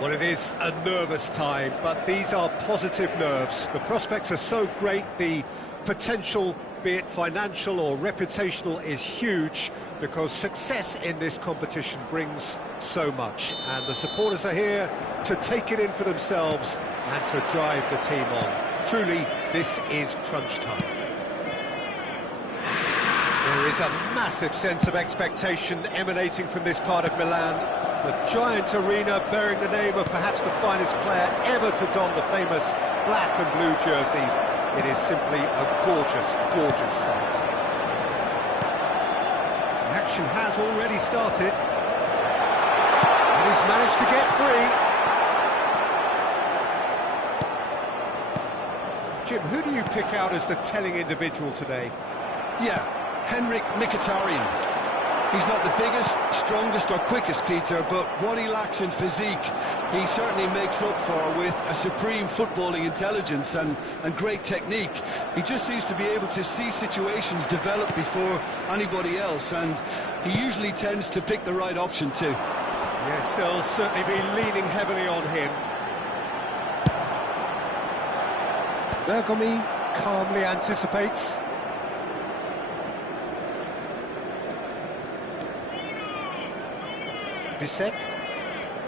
Well, it is a nervous time, but these are positive nerves. The prospects are so great, the potential, be it financial or reputational, is huge, because success in this competition brings so much. And the supporters are here to take it in for themselves and to drive the team on. Truly, this is crunch time. There is a massive sense of expectation emanating from this part of Milan. The giant arena bearing the name of perhaps the finest player ever to don the famous black and blue jersey. It is simply a gorgeous, gorgeous sight. The action has already started. And he's managed to get free. Jim, who do you pick out as the telling individual today? Yeah, Henrik Mkhitaryan. He's not the biggest, strongest or quickest, Peter, but what he lacks in physique, he certainly makes up for with a supreme footballing intelligence and great technique. He just seems to be able to see situations develop before anybody else, and he usually tends to pick the right option too. Yes, they'll certainly be leaning heavily on him. Bergomi calmly anticipates. Bisek.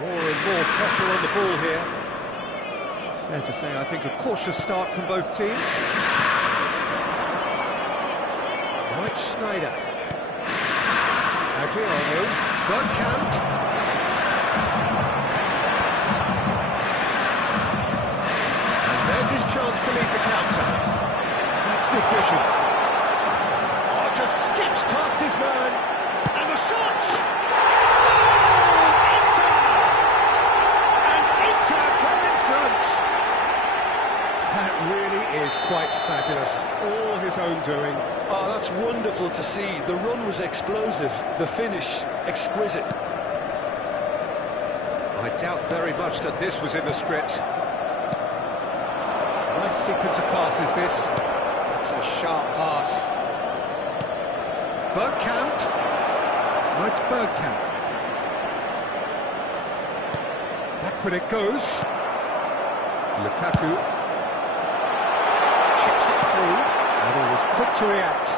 More and more pressure on the ball here. Fair to say, I think a cautious start from both teams. Mike Schneider. Adriano. Bergkamp. And there's his chance to lead the counter. That's good vision. Oh, just skips past his man. And the shot! That really is quite fabulous. All his own doing. Oh, that's wonderful to see. The run was explosive, the finish exquisite. I doubt very much that this was in the script. Nice sequence of passes, this. That's a sharp pass. Bergkamp. Oh, it's Bergkamp. Backward it goes. Lukaku. Chips it through, and he was quick to react.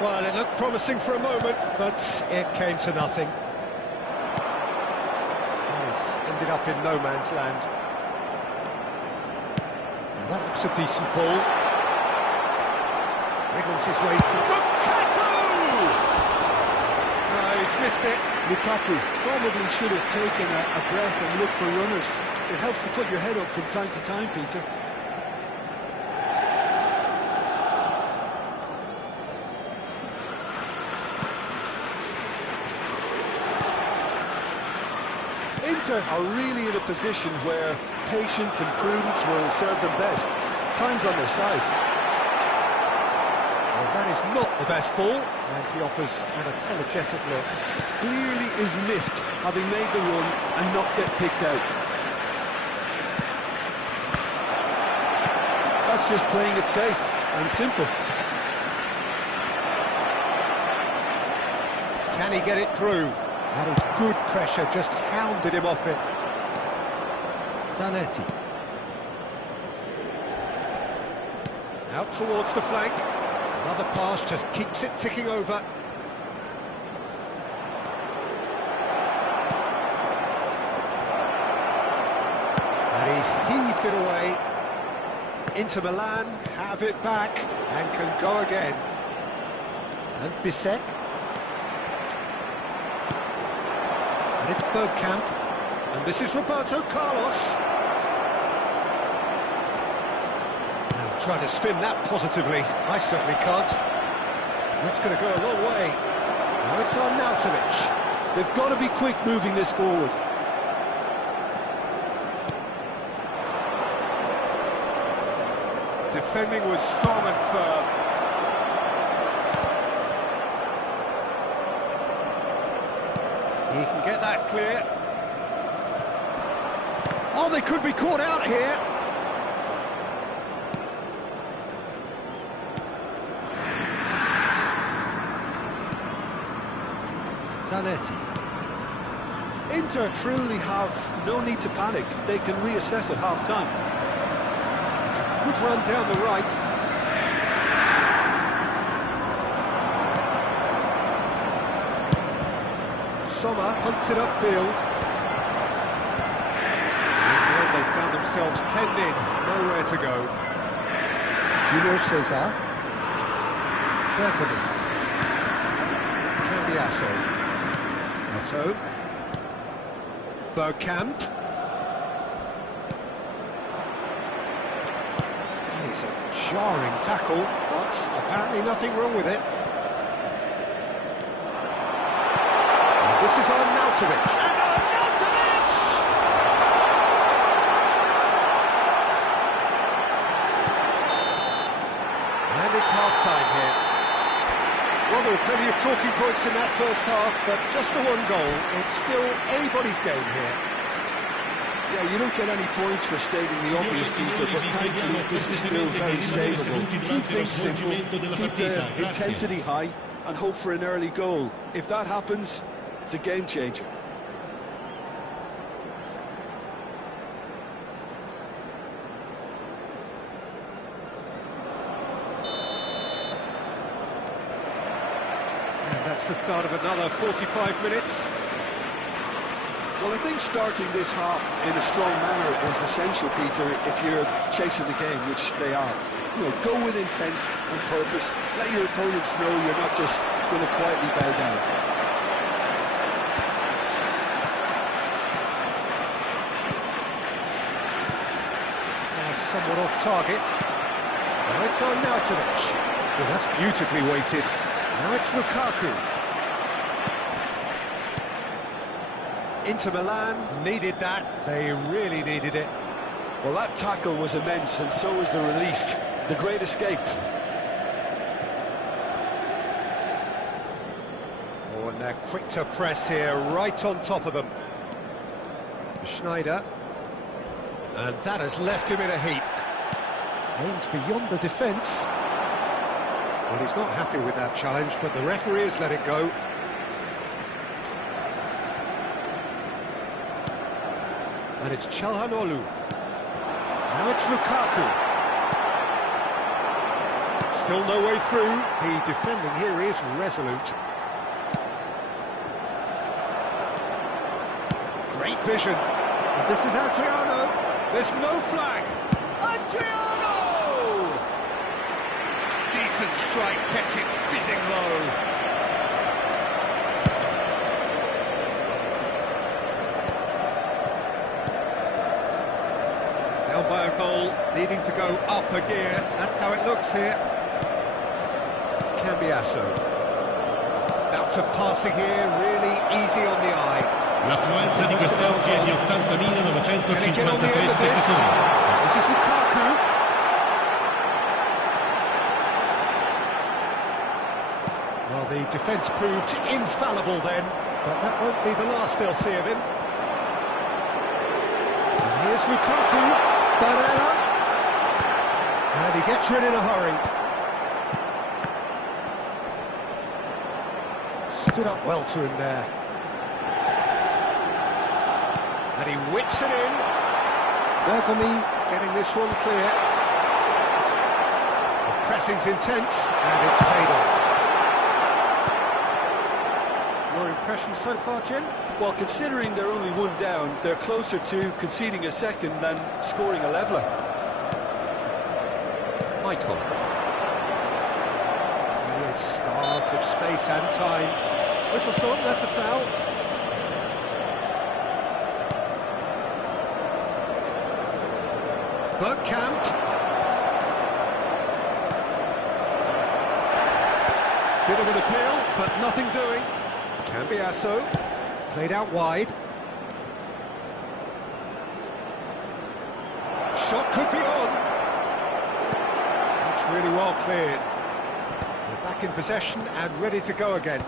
Well, it looked promising for a moment, but it came to nothing. He's ended up in no man's land. Now that looks a decent ball. Wriggles his way through. Lukaku! No, he's missed it. Lukaku probably should have taken a breath and looked for runners. It helps to put your head up from time to time, Peter. Inter are really in a position where patience and prudence will serve them best. Time's on their side. Well, that is not the best ball, and he offers an apologetic look. Clearly is miffed, having made the run and not get picked out. That's just playing it safe and simple. Can he get it through? That is good pressure, just hounded him off it. Zanetti. Out towards the flank. Another pass just keeps it ticking over. And he's heaved it away. Inter Milan have it back and can go again. And Bisek. And it's Bergkamp. And this is Roberto Carlos. Now trying to spin that positively. I certainly can't. That's going to go a long way. Now it's on Arnautovic. They've got to be quick moving this forward. Defending was strong and firm. He can get that clear. Oh, they could be caught out here. Zanetti. Inter truly have no need to panic. They can reassess at half-time. It's a good run down the right. Sommer punts it upfield. And they found themselves penned in, nowhere to go. Julio Cesar. Bergkamp. Cambiasso. Neto. Bergkamp. That is a jarring tackle, but apparently nothing wrong with it. And this is Arnautovic. And Arnautovic! And it's half-time here. Well, there were plenty of talking points in that first half, but just the one goal. It's still anybody's game here. Yeah, you don't get any points for stating the obvious, Peter, but thankfully this is still very savable. Keep things simple, keep the intensity high, and hope for an early goal. If that happens, it's a game changer. That's the start of another 45 minutes. Well, I think starting this half in a strong manner is essential, Peter, if you're chasing the game, which they are. You know, go with intent and purpose. Let your opponents know you're not just going to quietly bow down. Somewhat off target. Now it's Arnautovic. Well, that's beautifully weighted. Now it's Lukaku. Inter Milan needed that. They really needed it. Well, that tackle was immense, and so was the relief. The great escape. Oh, and they're quick to press here, right on top of them. Schneider. And that has left him in a heap. Aimed beyond the defence. Well, he's not happy with that challenge, but the referee has let it go. And it's Çalhanoğlu. Now it's Lukaku. Still no way through. The defending here is resolute. Great vision. And this is Adriano. There's no flag. Adriano! Decent strike, kept it fizzing low. Elbow goal, needing to go up a gear. That's how it looks here. Cambiasso. Bouts of passing here, really easy on the eye. L'affluenza di quest'oggi è di 80.953 spettatori. This is Lukaku. Well, the defence proved infallible then, but that won't be the last they'll see of him. And here's Lukaku, Barella, and he gets rid in a hurry. Stood up well to him there. And he whips it in. Bergkamp getting this one clear. The pressing's intense, and it's paid off. Your impressions so far, Jim? Well, considering they're only one down, they're closer to conceding a second than scoring a leveller. Michael. He is starved of space and time. Whistle's gone, that's a foul. Bergkamp. Bit of an appeal, but nothing doing. Cambiasso. Played out wide. Shot could be on. That's really well cleared. They're back in possession and ready to go again.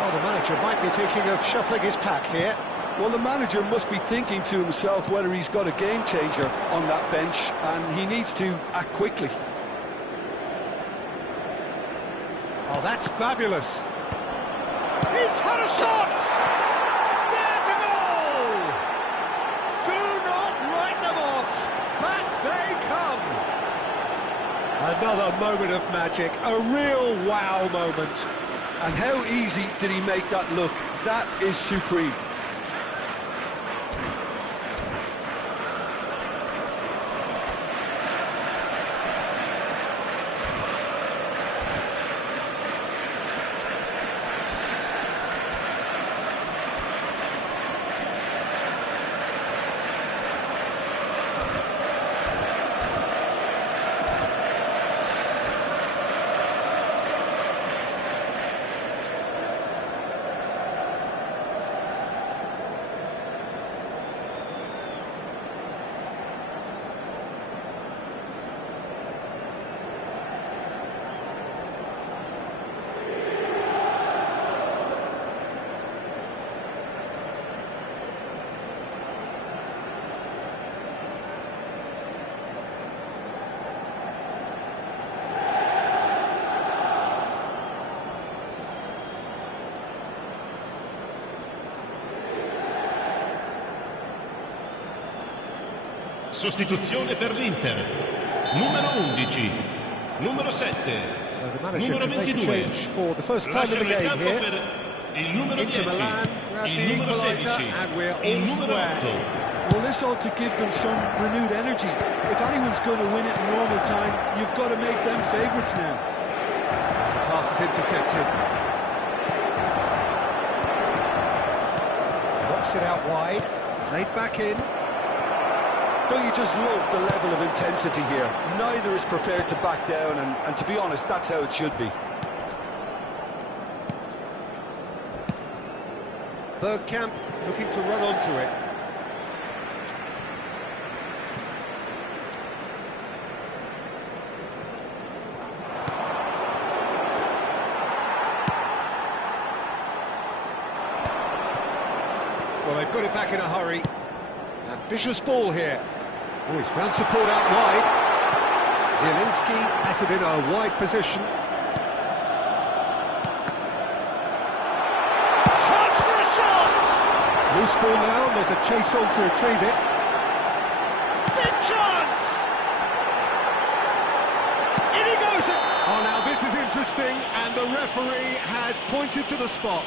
Oh, the manager might be thinking of shuffling his pack here. Well, the manager must be thinking to himself whether he's got a game changer on that bench, and he needs to act quickly. Oh, that's fabulous. He's had a shot! There's a goal! Do not write them off. Back they come. Another moment of magic, a real wow moment. And how easy did he make that look? That is supreme. Sostituzione per l'Inter. Numero 11, numero 7, So the manager numero can make a 22. change for the first time in the Lascia il game campo here. per il numero Inter 10, Milan grab il the numero equaliser 16, and we're il all numero square. 8. Well, this ought to give them some renewed energy. If anyone's going to win it in normal time, you've got to make them favourites now. The pass is intercepted. Knocks it out wide. Played back in. Don't you just love the level of intensity here? Neither is prepared to back down, and to be honest, that's how it should be. Bergkamp looking to run onto it. Well, they've got it back in a hurry. Ambitious ball here. Oh, he's found support out wide. Zielinski has it in a wide position. Chance for a shot! Loose ball now, there's a chase on to retrieve it. Big chance! In he goes! Oh, now this is interesting, and the referee has pointed to the spot.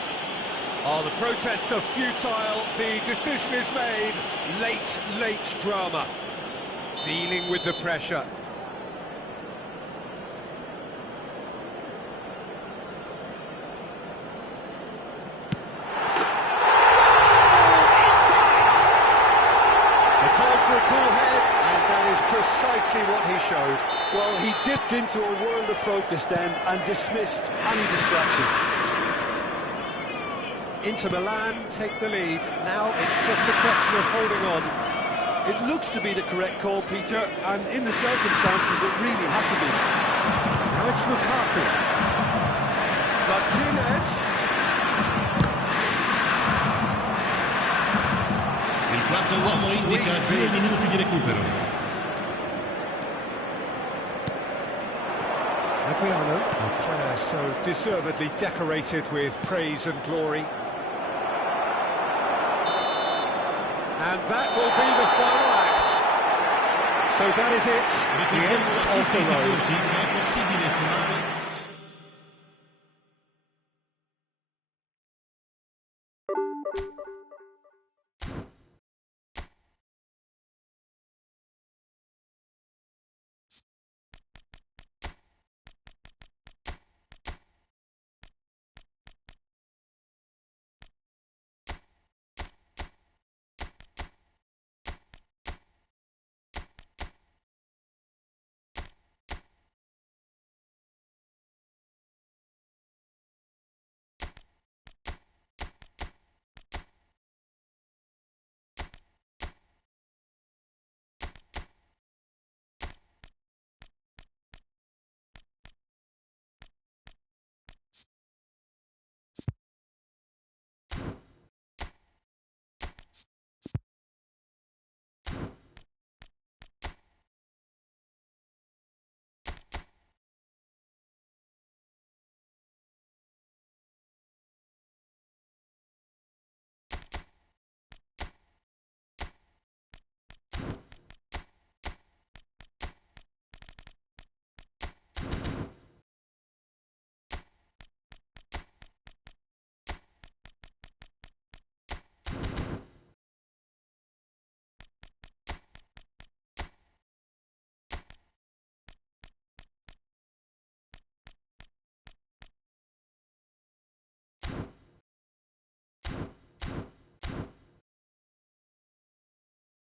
Oh, the protests are futile, the decision is made. Late drama. Dealing with the pressure. The time for a cool head, and that is precisely what he showed. Well, he dipped into a world of focus then and dismissed any distraction. Inter Milan take the lead. Now it's just a question of holding on. It looks to be the correct call, Peter, and in the circumstances it really had to be. Now it's Lukaku. Martinez. Il quarto uomo indica 2 minuti di recupero. Adriano, a player so deservedly decorated with praise and glory. And that will be the final act. So that is it, the end of the road. È possibile suonare